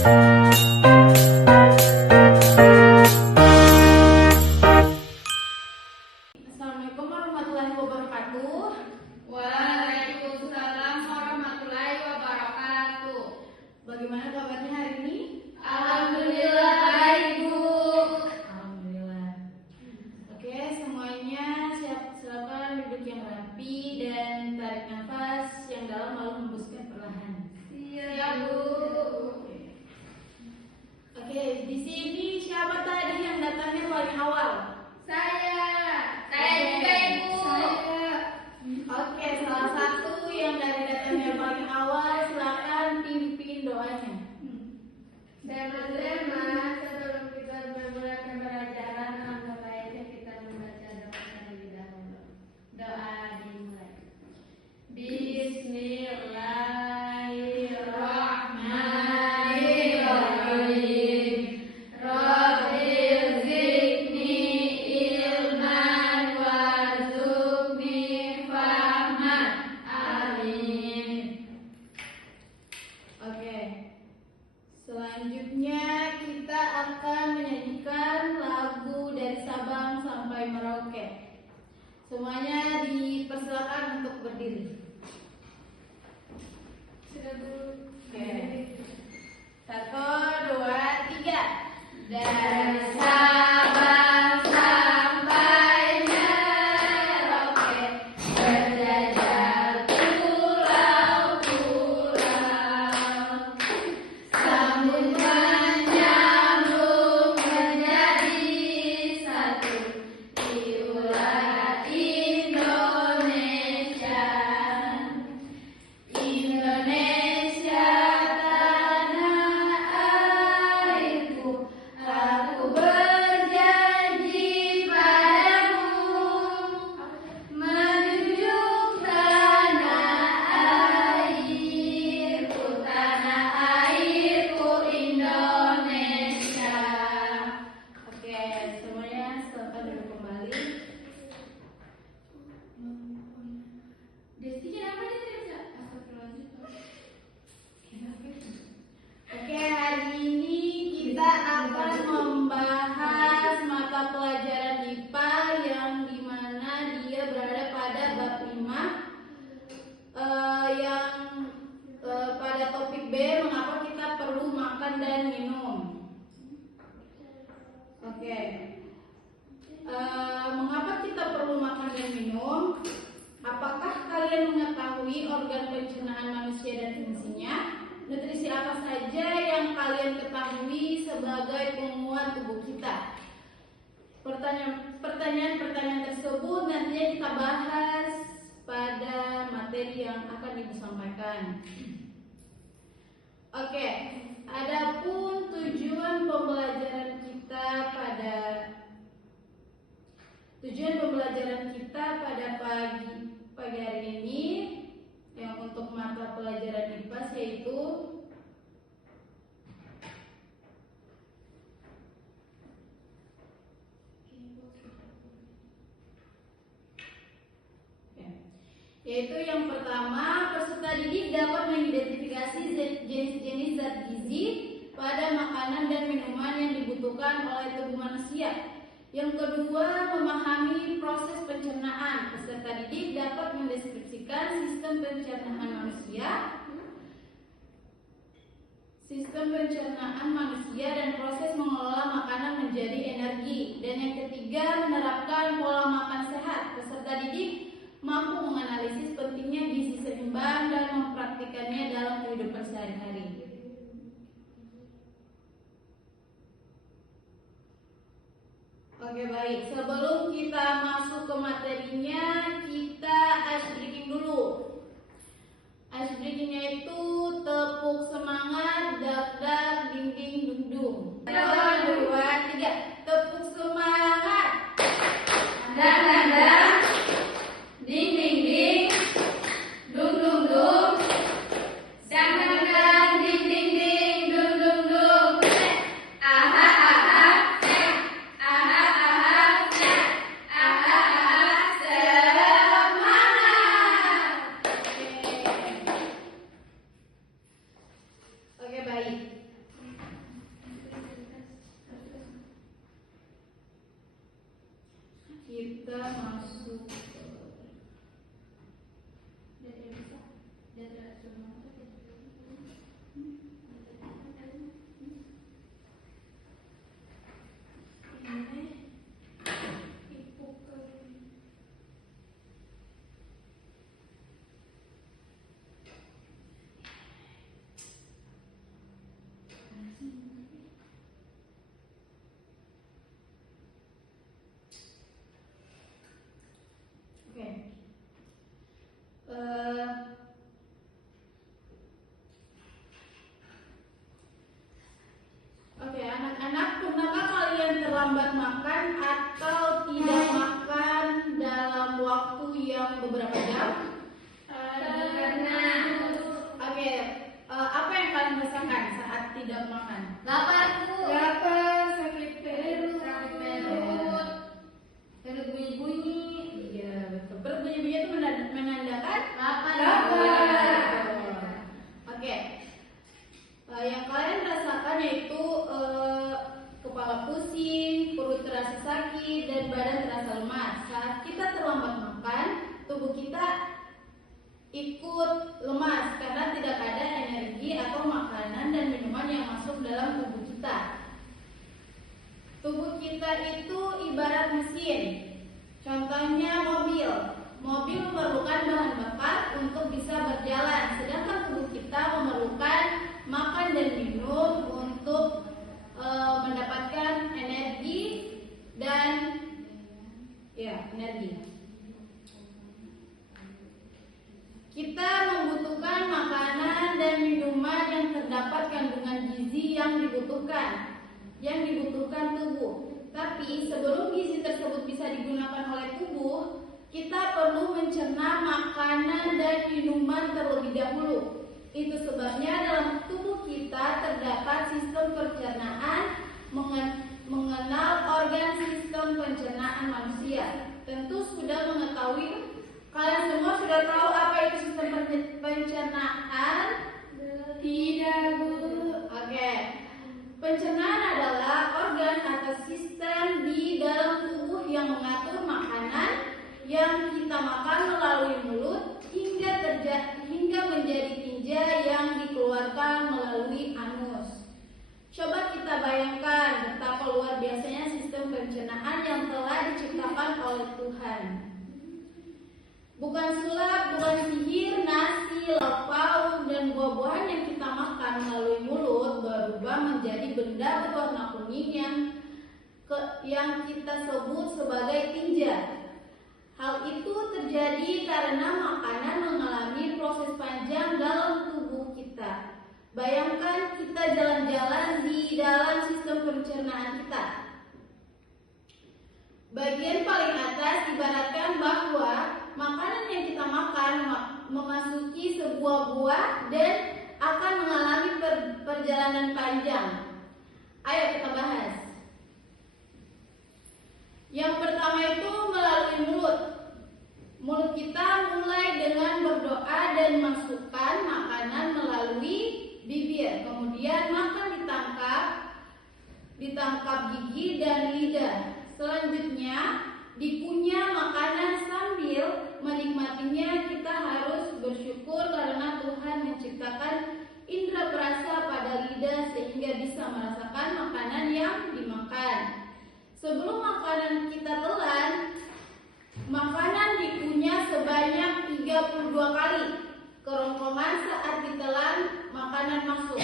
Assalamualaikum warahmatullahi wabarakatuh. Waalaikumsalam warahmatullahi wabarakatuh. Bagaimana kabarnya hari ini? Alhamdulillah baik, Bu. Alhamdulillah. Oke, semuanya silakan duduk yang rapi dan tarik nafas yang dalam lalu hembuskan perlahan. Siap, Bu. Oke, di sini siapa tadi yang datangnya paling awal? Saya juga, Ibu. Oke, salah satu yang dari datangnya paling awal silakan pimpin doanya. Tema-tema sebelum kita memulai pembelajaran, alangkah baiknya kita membaca doa terlebih dahulu. Doa dimulai. Bismillahirrahmanirrahim. Rabbil zidni ilman warzuqni fahman. Amin. Oke. Selanjutnya kita akan menyanyikan lagu dari Sabang sampai Merauke. Semuanya dipersilakan untuk berdiri. Sudah, Bu. Oke. 1, 2, 3. Dari Sabang sampai Merauke, berjajal pulau-pulau, sambung menyambung menjadi satu, iulah Indonesia. Indonesia tanah airku, aku berjanji padamu, menunjuk tanah airku Indonesia. Oke, semuanya silakan duduk kembali. Destinya apa nih, Teresa? Astagfirullahaladzim. Oke, hari ini kita akan membahas mata pelajaran IPA yang dimana dia berada pada bab 5 yang pada topik B, mengapa kita perlu makan dan minum. Oke, mengapa kita perlu makan dan minum? Apakah kalian mengetahui organ pencernaan manusia dan fungsinya? Nutrisi apa saja yang kalian ketahui sebagai penguat tubuh kita? Pertanyaan-pertanyaan tersebut nantinya kita bahas pada materi yang akan Ibu sampaikan. Oke, adapun tujuan pembelajaran kita pada pagi hari ini yang untuk mata pelajaran IPA yaitu yang pertama, peserta didik dapat mengidentifikasi jenis-jenis zat gizi pada makanan dan minuman yang dibutuhkan oleh tubuh manusia. Yang kedua, memahami proses pencernaan. Peserta didik dapat mendeskripsikan sistem pencernaan manusia dan proses mengelola makanan menjadi energi. Dan yang ketiga, menerapkan pola makan sehat. Peserta didik mampu menganalisis pentingnya gizi seimbang dan mempraktikannya dalam kehidupan sehari-hari. Oke, baik. Sebelum kita masuk ke materinya, kita ice breaking dulu. Ice breakingnya itu tepuk semangat, dak-dak, ding-ding, dung-dung. 1, 2, 3. Tepuk semangat. Dak-dak, ding-ding-ding, dung-dung-dung. Dak-dak, ding-ding-ding, dung-dung-dung. Aha-aha, aha-aha, aha-aha, semangat. Oke, baik. Oke. Oke, anak-anak, pernahkah kalian terlambat makan atau tidak makan dalam waktu yang beberapa jam? Pernah. Oke, apa yang kalian rasakan saat tidak makan? Lapar, Bu. Lapar, sakit perut, Perut bunyi-bunyi. Iya, betul. Perut bunyi-bunyi itu menandakan Lapar. lapar. Oke. Yang kalian rasakan yaitu kepala pusing, perut terasa sakit, dan badan terasa lemas. Saat kita terlambat makan, tubuh kita ikut lemas karena tidak ada energi atau makanan dan minuman yang masuk dalam tubuh kita. Tubuh kita itu ibarat mesin. Contohnya mobil. Mobil memerlukan bahan bakar untuk bisa berjalan, sedangkan tubuh kita memerlukan makan dan minum untuk mendapatkan energi dan energi. Kita membutuhkan makanan dan minuman yang terdapat kandungan gizi yang dibutuhkan tubuh. Tapi sebelum gizi tersebut bisa digunakan oleh tubuh, kita perlu mencerna makanan dan minuman terlebih dahulu. Itu sebabnya dalam tubuh kita terdapat sistem pencernaan mengenal organ sistem pencernaan manusia. Tentu sudah mengetahui, kalian semua sudah tahu apa itu sistem pencernaan? Tidak, Bu. Oke. Pencernaan adalah organ atau sistem di dalam tubuh yang mengatur makanan yang kita makan melalui mulut hingga menjadi tinja yang dikeluarkan melalui anus. Coba kita bayangkan betapa luar biasanya sistem pencernaan yang telah diciptakan oleh Tuhan. Bukan sulap, bukan sihir, nasi, lauk pauk, dan buah-buahan yang kita makan melalui mulut berubah menjadi benda berwarna kuning yang kita sebut sebagai tinja. Hal itu terjadi karena makanan mengalami proses panjang dalam tubuh kita. Bayangkan kita jalan-jalan di dalam sistem pencernaan kita. Bagian paling atas ibaratkan bahwa makanan yang kita makan memasuki sebuah buah dan akan mengalami perjalanan panjang. Ayo kita bahas. Yang pertama itu melalui mulut. Mulut kita mulai dengan berdoa dan masukkan makanan melalui bibir. Kemudian makan ditangkap gigi dan lidah. Selanjutnya dikunyah makanan sambil menikmatinya. Kita harus bersyukur karena Tuhan menciptakan indera perasa pada lidah sehingga bisa merasakan makanan yang dimakan. Sebelum makanan kita telan, makanan dikunyah sebanyak 32 kali. Kerongkongan saat ditelan makanan masuk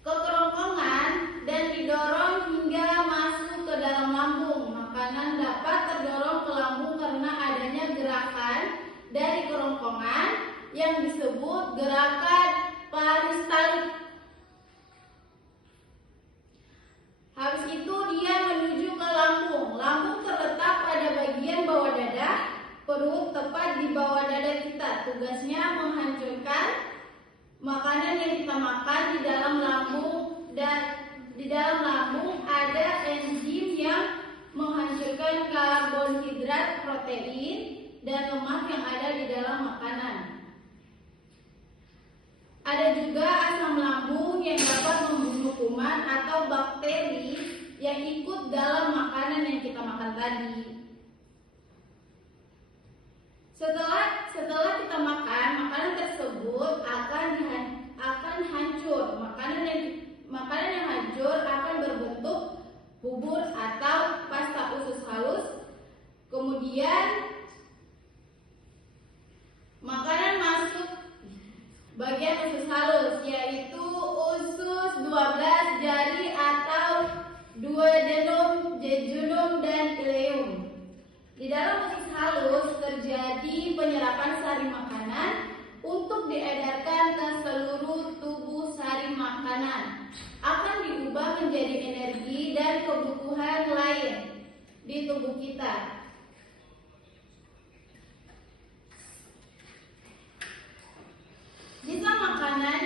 ke kerongkongan dan didorong hingga masuk ke dalam lambung. Makanan dapat terdorong ke lambung karena adanya gerakan dari kerongkongan yang disebut gerakan peristalik. Habis itu dia menuju ke lambung. Lambung terletak pada bagian bawah dada, perut tepat di bawah dada kita. Tugasnya menghancurkan makanan yang kita makan di dalam lambung, dan di dalam lambung ada enzim yang menghancurkan karbohidrat, protein, dan lemak yang ada di dalam makanan. Ada juga asam lambung yang dapat membunuh kuman atau bakteri yang ikut dalam makanan yang kita makan tadi. Setelah kita makan, makanan tersebut akan hancur. Makanan yang hancur akan berbentuk bubur atau pasta usus halus. Kemudian makanan masuk bagian usus halus, yaitu duodenum, jejunum, dan ileum. Di dalam usus halus terjadi penyerapan sari makanan untuk diedarkan ke seluruh tubuh. Sari makanan akan diubah menjadi energi dan kebutuhan lain di tubuh kita. Sisa makanan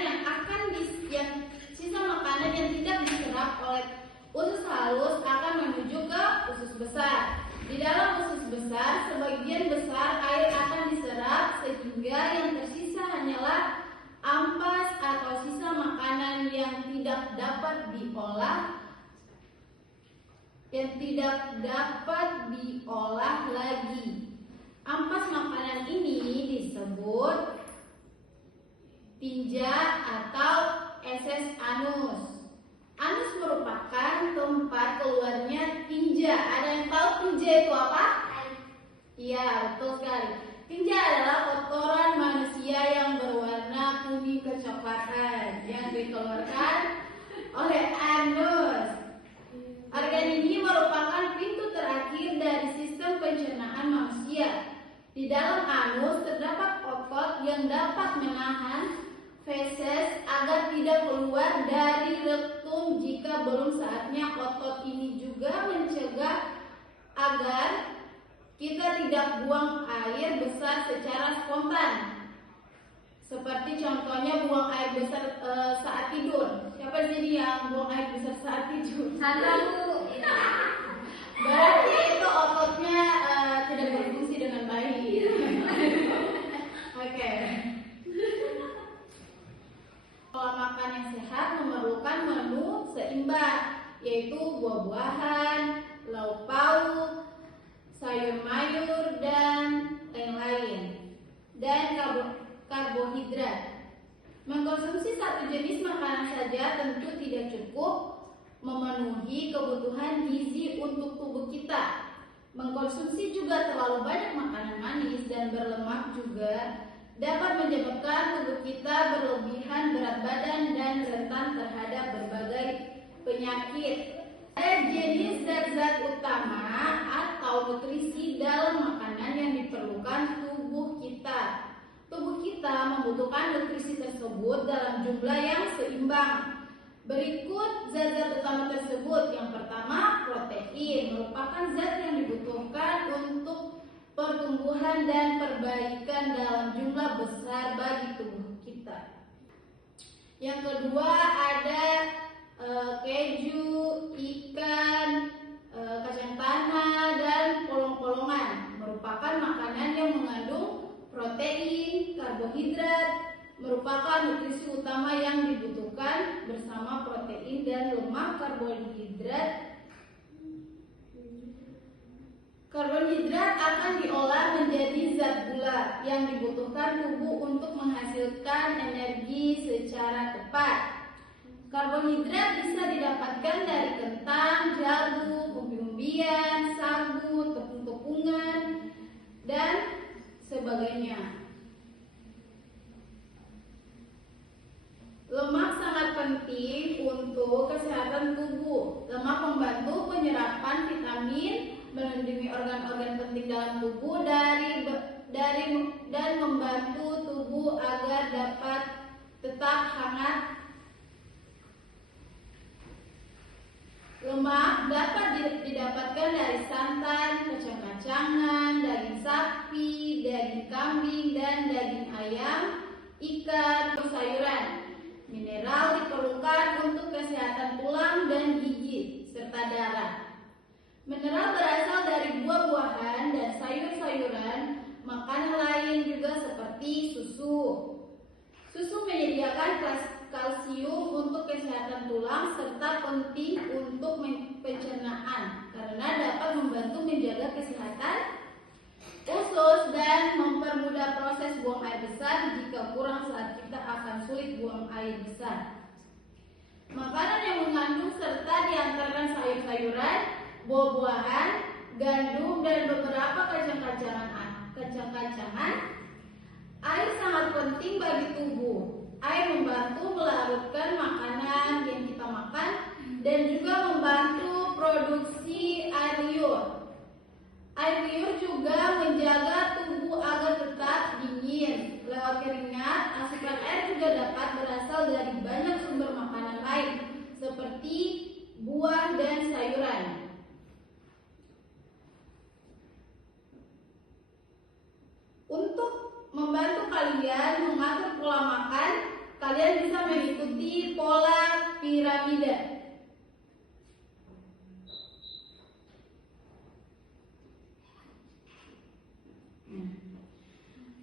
yang tidak diserap oleh usus halus akan menuju ke usus besar. Di dalam usus besar, sebagian besar air akan diserap sehingga yang tersisa hanyalah ampas atau sisa makanan yang tidak dapat diolah lagi. Ampas makanan ini disebut tinja atau eses anus. Anus merupakan tempat keluarnya tinja. Ada yang tahu tinja itu apa? Iya, betul sekali. Tinja adalah kotoran manusia yang berwarna kuning kecoklatan yang dikeluarkan oleh anus. Organ ini merupakan pintu terakhir dari sistem pencernaan manusia. Di dalam anus terdapat otot yang dapat menahan feses agar tidak keluar dari rektum jika belum saatnya. Otot ini juga mencegah agar kita tidak buang air besar secara spontan. Seperti contohnya buang air besar saat tidur. Siapa sih yang buang air besar saat tidur? Satu. Berarti itu ototnya tidak berfungsi dengan baik. Oke. Pola makan yang sehat memerlukan menu seimbang, yaitu buah-buahan, lauk pauk, sayur mayur, dan lain-lain, dan karbohidrat. Mengkonsumsi satu jenis makanan saja tentu tidak cukup memenuhi kebutuhan gizi untuk tubuh kita. Mengkonsumsi juga terlalu banyak makanan manis dan berlemak juga dapat menyebabkan tubuh kita berlebihan berat badan dan rentan terhadap berbagai penyakit. Ada jenis zat-zat utama atau nutrisi dalam makanan yang diperlukan tubuh kita. Tubuh kita membutuhkan nutrisi tersebut dalam jumlah yang seimbang. Berikut zat-zat utama tersebut. Yang pertama, protein merupakan zat yang dibutuhkan untuk pertumbuhan dan perbaikan dalam jumlah besar bagi tubuh kita. Yang kedua ada keju, ikan, kacang tanah, dan polong-polongan. Merupakan makanan yang mengandung protein, karbohidrat, merupakan nutrisi utama yang dibutuhkan bersama protein dan lemak. Karbohidrat akan diolah menjadi zat gula yang dibutuhkan tubuh untuk menghasilkan energi secara tepat. Karbohidrat bisa didapatkan dari kentang, jagung, umbi-umbian, sagu, tepung-tepungan, dan sebagainya. Lemak sangat penting untuk kesehatan tubuh. Lemak membantu penyerapan vitamin, melindungi organ-organ penting dalam tubuh dan membantu tubuh agar dapat tetap hangat. Lemak dapat didapatkan dari santan, kacang-kacangan, daging sapi, daging kambing, dan daging ayam, ikan, atau sayuran. Mineral diperlukan untuk kesehatan tulang dan gigi serta darah. Mineral berasal dari buah-buahan dan sayur-sayuran. Makanan lain juga seperti susu. Susu menyediakan kalsium untuk kesehatan tulang serta penting untuk pencernaan karena dapat membantu menjaga kesehatan usus dan mempermudah proses buang air besar. Jika kurang saat kita akan sulit buang air besar. Makanan yang mengandung serta diantarkan sayur-sayuran, buah-buahan, gandum, dan beberapa kacang-kacangan. Air sangat penting bagi tubuh. Air membantu melarutkan makanan yang kita makan dan juga membantu memproduksi air liur. Air liur juga menjaga tubuh agar tetap dingin. Lewat keringat, asupan air juga dapat berasal dari banyak sumber makanan lain, seperti buah dan sayuran. Untuk membantu kalian mengatur pola makan, kalian bisa mengikuti pola piramida.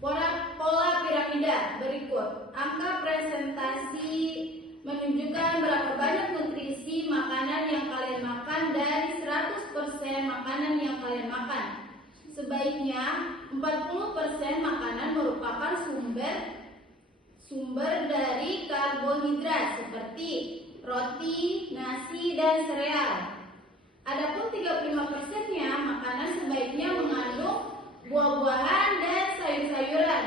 Pola piramida berikut. Angka presentasi menunjukkan berapa banyak nutrisi makanan yang kalian makan dari 100% makanan yang kalian makan. Sebaiknya 40% makanan merupakan sumber dari karbohidrat seperti roti, nasi, dan sereal. Adapun 35%-nya makanan sebaiknya mengandung buah-buahan dan sayur-sayuran,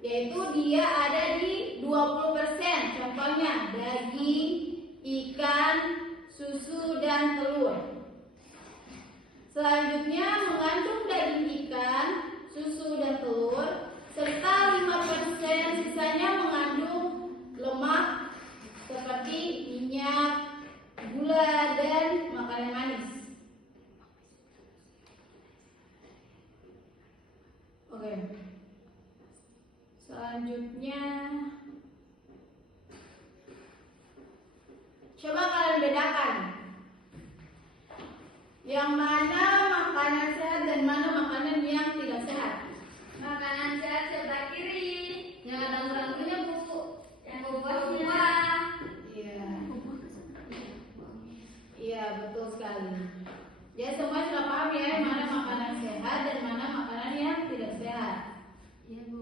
yaitu dia ada di 20%. Contohnya daging, ikan, susu, dan telur. Selanjutnya mengandung daging ikan, susu, dan telur, serta 5% sisanya mengandung lemak seperti minyak, gula, dan makanan manis. Oke. Selanjutnya, coba kalian bedakan yang mana makanan sehat dan mana makanan yang tidak sehat. Makanan sehat sebelah kiri. Yang ada rambunya, Bu. Yang buahnya. Iya. Iya, betul sekali. Ya, semua sudah paham ya mana makanan sehat dan mana makanan yang tidak sehat. Iya, Bu.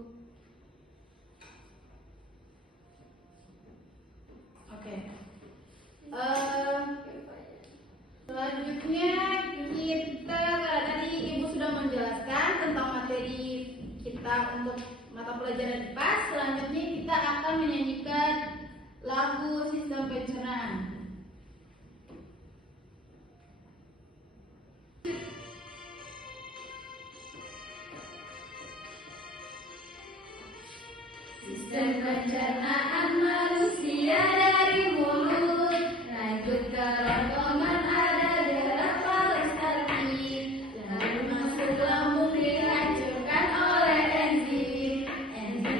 Oke. Selanjutnya kita tadi Ibu sudah menjelaskan tentang materi kita untuk mata pelajaran IPA. Selanjutnya kita akan menyanyikan lagu sistem pencernaan. Sistem pencernaan manusia dari mulut lanjut ke ronggongan ada 8 hati, lalu masuk lambung dihancurkan oleh enzim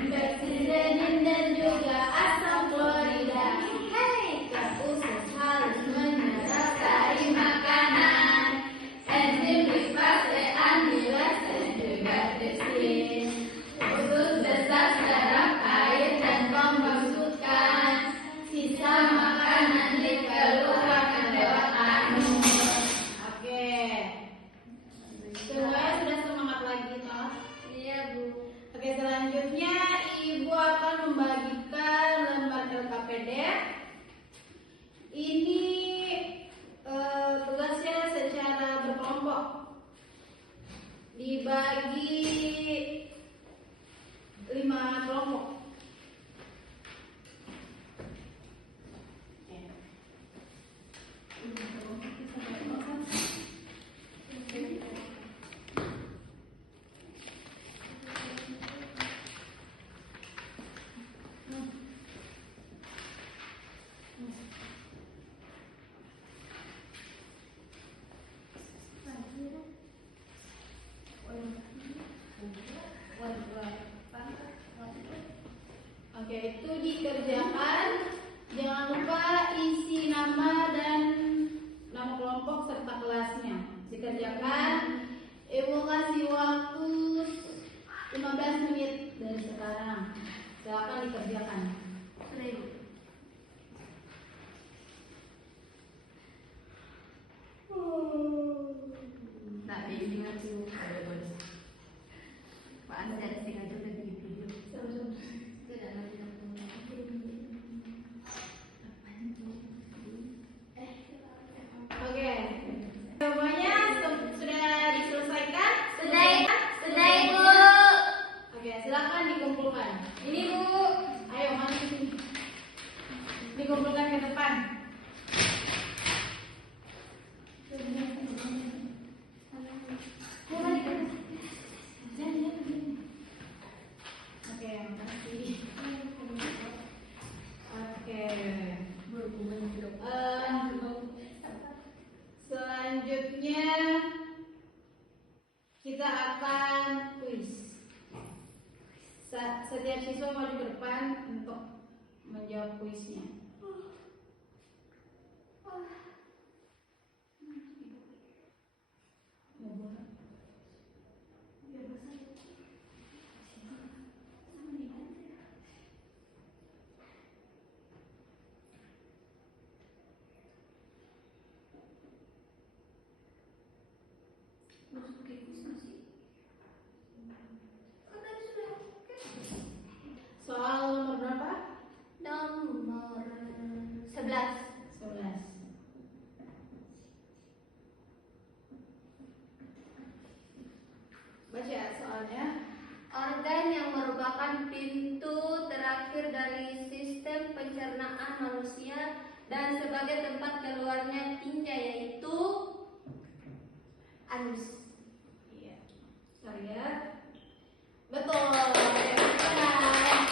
peksidenin dan juga asam klorida. Hei, usus halus menyerap sari makanan, enzim lipase amilase dan juga tripsin. Usus besar serap air dan pembusukkan, sisa makanan dikeluarkan lewat anus. Oke, semuanya sudah semangat lagi toh? Iya, Bu. Oke, selanjutnya Ibu akan membagikan lembar LKPD. Ini tugasnya secara berkelompok, dibagi 5 kelompok. Oke, itu dikerjakan. Jangan lupa isi nama dan nama kelompok serta kelasnya. Dikerjakan. Ibu kasih waktu 15 menit dari sekarang. Silakan dikerjakan. Tak bimbingan tuh ada bos. Pak Anda tinggal juga di video. Tidak lagi Oke. Semuanya sudah diselesaikan? Sudah, Ibu. Oke, silakan dikumpulkan. Ini, Bu. Ayo mari sini. Dikumpulkan ke depan. Selanjutnya kita akan kuis. Setiap siswa maju ke depan untuk menjawab kuisnya. Soal nomor berapa? Nomor 11. 11. Baca soalnya. Organ yang merupakan pintu terakhir dari sistem pencernaan manusia dan sebagai tempat keluarnya tinja yaitu anus. Iya. Saya. Betul. Benar.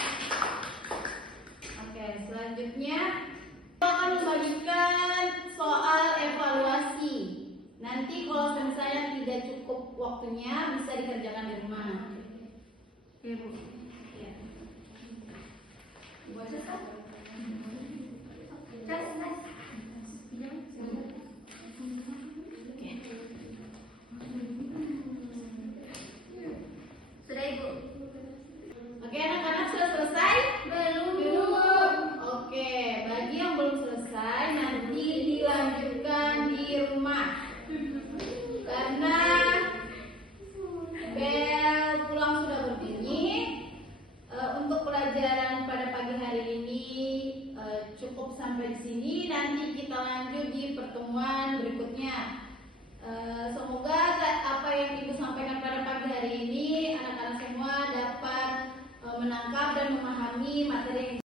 Oke, selanjutnya kita akan membagikan soal evaluasi. Nanti kalau misalnya tidak cukup waktunya bisa dikerjakan di rumah. Oke, Bu. Ya. Buat sesat. Tes. Sudah, Ibu. Oke, anak-anak sudah selesai? Belum. Oke, bagi yang belum selesai nanti dilanjutkan di rumah. Karena bel pulang sudah berbunyi. Untuk pelajaran pada pagi hari ini cukup sampai di sini. Nanti kita lanjut di pertemuan berikutnya. Semoga apa yang Ibu sampaikan pada pagi hari ini anak-anak semua dapat menangkap dan memahami materi yang